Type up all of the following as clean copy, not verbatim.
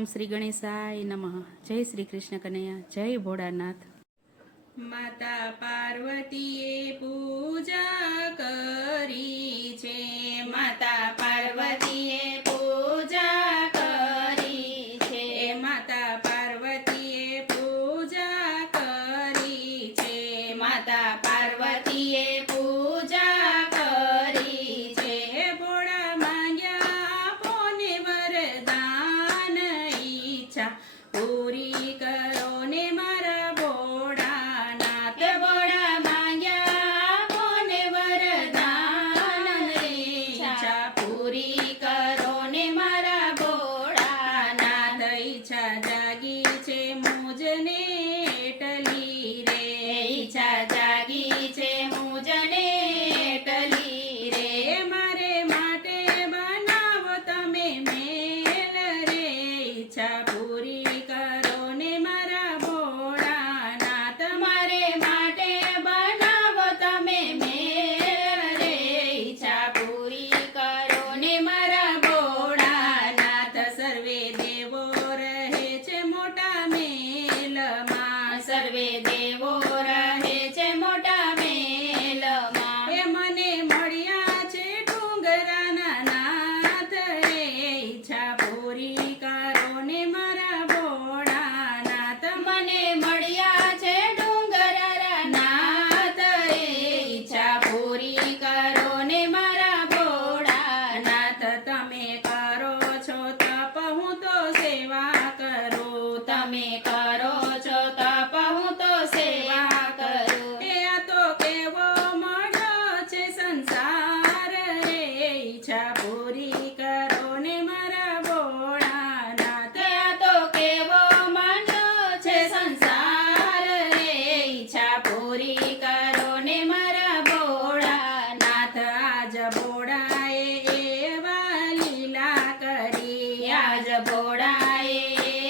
ઓમ શ્રી ગણેશાય નમઃ। જય શ્રી કૃષ્ણ કનૈયા, જય ભોળાનાથ। માતા પાર્વતીએ પૂજા કરી છે, માતા પાર્વતીએ પૂજા કરી છે, માતા પાર્વતીએ પૂજા કરી છે, માતા પાર્વતીએ પૂજા કરી છે। ભોળા માંગ્યા આપોને વરદાન, ઈચ્છા પૂરી કરો ને મારા ભોળાનાથ। ભોળા માંગ્યા આપોને વરદાન, ઈચ્છા પૂરી કરો ને મારા ભોળાનાથ। ઈચ્છા જાગી છે મુજને એટલી રે, ઈચ્છા જાગી છે મુજને એટલી રે, મારે માટે બનાવો તમે મેલ રે, ઈચ્છા પૂરી કરો ને મારા ભોળાનાથ। મારે માટે બનાવો તમે મેલ રે, ઈચ્છા પૂરી કરો ને મારા ભોળાનાથ। સર્વે દેવો રહે છે મોટા મેલમાં, સર્વે દેવો રહે છે મોટા મેલમાં, એ મને મળ્યા છે ડુંગરાના નાથ રે, ઈચ્છા પૂરી કરો ને મારા ભોળાનાથ। મને મળ્યા છે ડુંગરાના નાથ રે, ઈચ્છા પૂરી કરો ને મારા ભોળાનાથ। તમે કરો છો તપ હું તો સેવા કરું, તમે કરો છો તપ હું તો સેવા કરું, એ આ તો કેવો મળ્યો છે સંસાર રે, ઈચ્છા પૂરી કરો ને મારા ભોળાનાથ। આ તો કેવો મળ્યો છે સંસાર રે, ઈચ્છા પૂરી કરો ને મારા ભોળાનાથ। આજ ભોળાએ એવા લીલા કરી, આજ ભોળાએ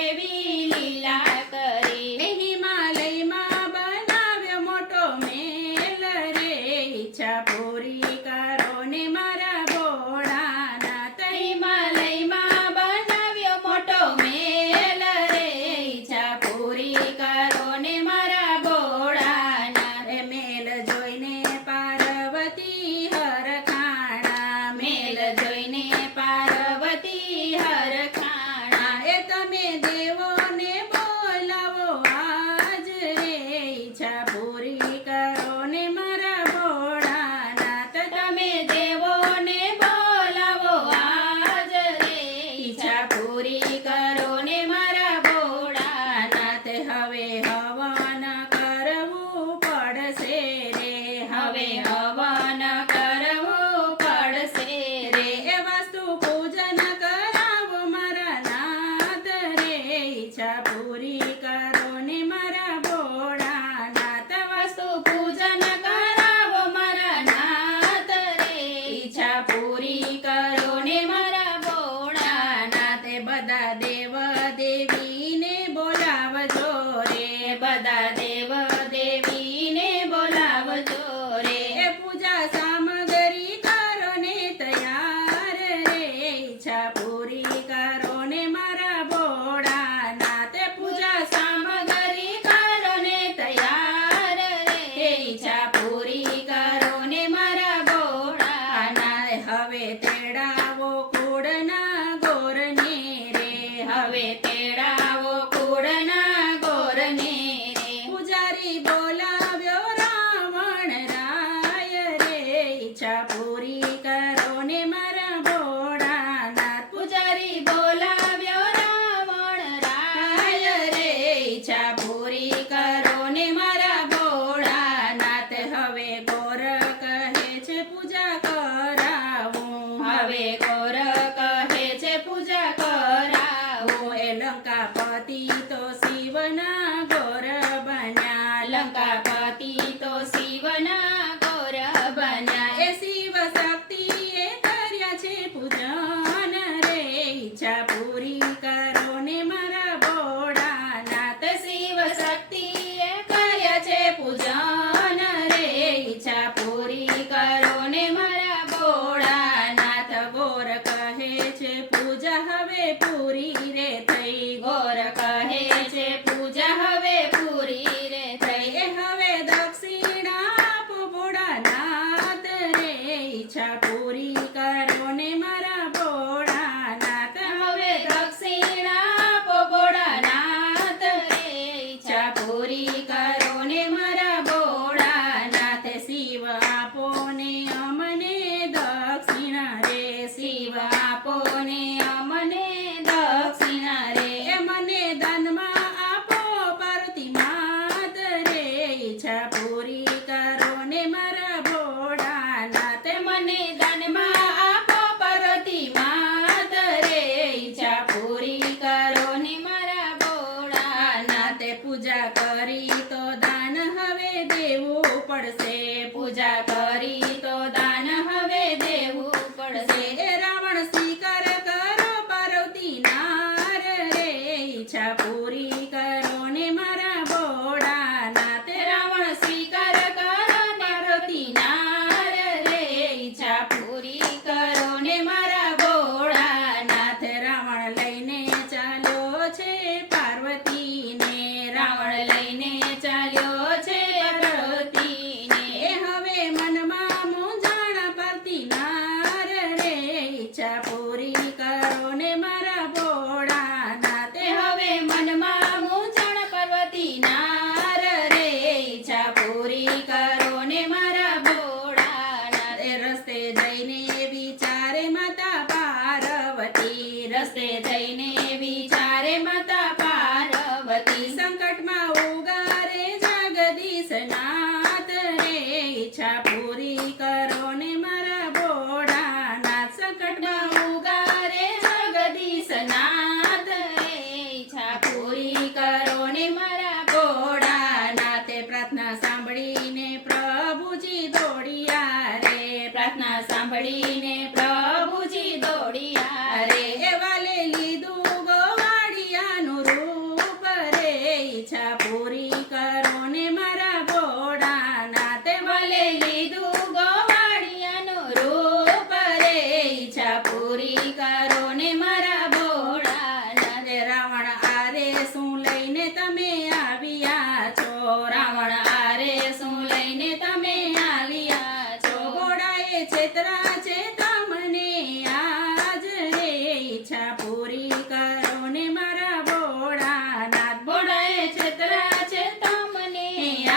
એવી લીલા કરી, હિમાલયમાં બનાવ્યો મોટો મેલ રે, ઈચ્છા પૂરી કરો ને મારા ભોળાનાથ। હિમાલયમાં બનાવ્યો મોટો મેલ રે, ઈચ્છા પૂરી કરો ને મારા ભોળાનાથ। મેલ જોઈને પાર્વતી હરખાણા, મેલ જોઈને પાર્વતી હરખાણા, એ તમે દેવોને બોલાવો આજ રે, ઈચ્છા પૂરી કરો ને મારા ભોળાનાથ। તમે દેવોને બોલાવો આજ રે, ઈચ્છા પૂરી કરો ને મારા ભોળાનાથ। હવે હવન કરવું પડશે રે, હવે હવન કરવું પડશે રે, એ વાસ્તુ પૂજન કરાવો મારા નાથ રે, ઈચ્છા પૂરી કરો ને મારા ભોળાનાથ। વાસ્તુ પૂજન કરાવો મારા નાથ રે, ઈચ્છા પૂરી કરો ને મારા ભોળાનાથ। બધા દેવ દેવીને બોલાવજો રે, બધા દેવ દેવીને બોલાવજો રે, એ પૂજા સામગ્રી કરો ને તૈયાર રે, ઈચ્છા પૂરી કરો ને મારા ભોળાનાથ। પૂજા સામગ્રી કરો ને તૈયાર રે, ઈચ્છા પૂરી કરો ને મારા ભોળાનાથ। હવે તેડાવો કુળના ગોરને રે, હવે તેડાવો કુળના ગોરને રે, પૂજારી બોલાવ્યો રાવણ રાય રે, ઈચ્છા પૂરી કરો ને મારા ભોળાનાથ। પૂજારી બોલાવ્યો રાવણ રાય રે, ઈચ્છા પૂરી કરો ને મારા ભોળાનાથ। હવે ગોર કહે છે પૂજા કરાવું, હવે ગોર કહે છે પૂજા કરાવું, એ લંકાપતિ તો શિવના ગોર બન્યા, લંકાપતિ તો શિવના ગોર બન્યા, એ શિવ શક્તિએ કર્યા છે પૂજન રે, ઈચ્છા પૂરી કરો ને મારા ભોળાનાથ। શિવ શક્તિએ કર્યા છે પૂજન રે, ઈચ્છા ઈચ્છા પૂરી કરો ને મારા ભોળાનાથ. હવે દક્ષિણા આપો ભોળાનાથ રે, ઈચ્છા પૂરી કરો ને મારા ભોળાનાથ. શિવ આપો ને અમને દક્ષિણા રે, શિવ આપો ને અમને દક્ષિણા રે. મને દાનમાં આપો પાર્વતી માત રે, ઈચ્છા પૂરી કરો ને મારા ભોળાનાથ. મને દાનમાં આપો પાર્વતી માત રે, ઈચ્છા પૂરી કરો ને મારા ભોળાનાથ. પૂજા કરી તો દાન હવે દેવું પડશે, પૂજા કરી તો દાન હવે દેવું પડશે. રાવણ સ્વીકાર કરો પાર્વતી નાર રે, ઈચ્છા પૂરી કરો ને મારા ભોળાનાથ. રાવણ સ્વીકાર કરો પાર્વતી નાર રે, ઈચ્છા પૂરી કરો ને મારા ભોળાનાથ. રાવણ લઈને ચાલ્યો છે પાર્વતીને, રાવણ લઈને ચાલ્યો છે પાર્વતીને. હવે મનમાં મૂંઝાણ પડતી નાર રે, ઈચ્છા પૂરી કરો ને મારા ભોળાનાથ. હવે મનમાં મૂંઝાણ પાર્વતી નાર રે, ઈચ્છા પૂરી કરો ને મારા ભોળાનાથ. રસ્તે જઈને વિચારે માતા પાર્વતી, રસ્તે જઈને વિચારે માતા પાર્વતી. સંકટમાં ઉગારે જગદીશનાથ રે, ઈચ્છા પૂરી કરો ને મારા ભોળાનાથ. સંકટમાં ઉગારે જગદીશનાથ રે, ઈચ્છા પૂરી કરો ને મારા ભોળાનાથ. પ્રાર્થના સાંભળીને પ્રભુજી દોડિયા રે, પ્રાર્થના સાંભળીને પ્રભુજી દોડિયા રે. વાલે લીધું ગોવાળિયાનું રૂપ રે, ઈચ્છા પૂરી કરો ને મારા ભોળાનાથ. વાલે લીધું ગોવાળિયાનું રૂપ રે, ઈચ્છા પૂરી કરો ને મારા ભોળાનાથ. રાવણ આરે શું લઈને તમે આવ્યા છો, રાવણ આરે શું લઈને તમે આવ્યા છો. ઘોડાએ છેતરા છે તમને આજ રે, ઈચ્છા પૂરી કરો ને મારા ભોળાનાથ. ઘોડાએ છેતરા છે તમને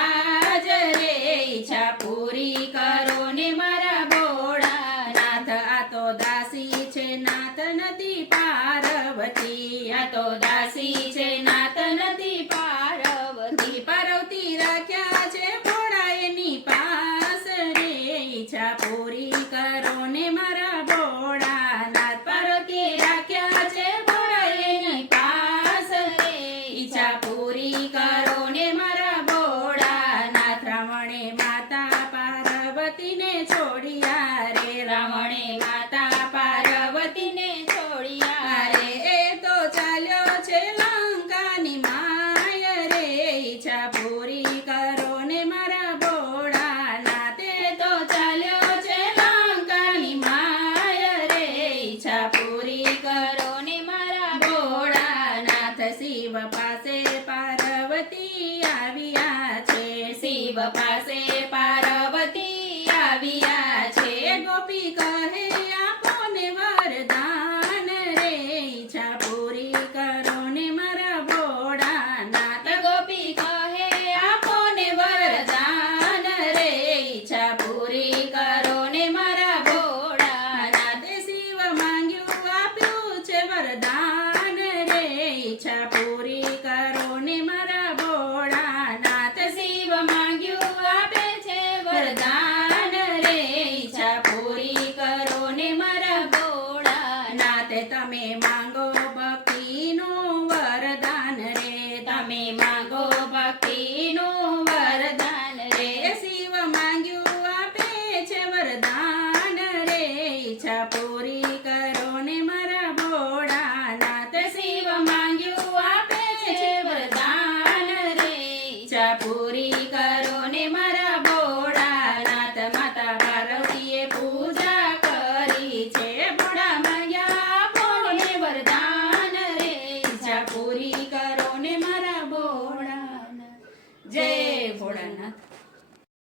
આજ રે, ઈચ્છા પૂરી કરો ને મારા ભોળાનાથ. આ તો દાસી છે નાથ નથી પાર્વતી, આ તો દાસી છે નાથ નથી પાર્વતી. પાર્વતી રાખ્યા છે ભોળા એની પાસ રે, ઈચ્છા પૂરી કરો ને મારા ભોળાનાથ. પાર્વતી રાખ્યા છે ભોળા એની પાસ રે, ઈચ્છા પૂરી કરો ને મારા ભોળાનાથ. રાવણે માતા પાર્વતીને છોડ્યા રે, રાવણે માતા પાર્વતીને છોડ્યા રે. એ તો ચાલ્યો છે લંકાની માય રે, ઈચ્છા પૂરી કરો ને મારા ભોળાનાથ. એ તો ચાલ્યો છે લંકાની માય રે, ઈચ્છા પૂરી કરો ને મારા ભોળાનાથ. શિવ પાસે પાર્વતી આવ્યા છે, શિવ પાસે પાર્વતી આવ્યા છે. ગોપી કહે આપો ને વરદાન રે, ઈચ્છા પૂરી કરો ને મારા ભોળાનાથ. ગોપી કહે આપો ને વરદાન રે, ઈચ્છા પૂરી કરો ને મારા ભોળાનાથ. શિવ માંગ્યું આપ્યું છે વરદાન રે, ઈચ્છા પૂરી કરો ને મારા ભોળાનાથ. શિવ માંગ્યું આપે છે વરદાન રે, ઈચ્છા પૂરી કરો ને મારા ભોળાનાથ. તમે માંગો ભક્તિનું વરદાન રે, તમે માંગો ભક્તિનું વરદાન રે. શિવ માંગ્યું આપે છે વરદાન રે, ઈચ્છા પૂરી કરો ને મારા ભોળાનાથ. શિવ માંગ્યું આપે છે વરદાન રે, ઈચ્છા પૂરી કરો ને મારા ભોળાનાથ. માતા પાર્વતીએ પૂજા કરી છે, ભોળા માંગ્યા આપો ને વરદાન રે, ઈચ્છા પૂરી કરો ને મારા ભોળાનાથ. જય ભોળાનાથ.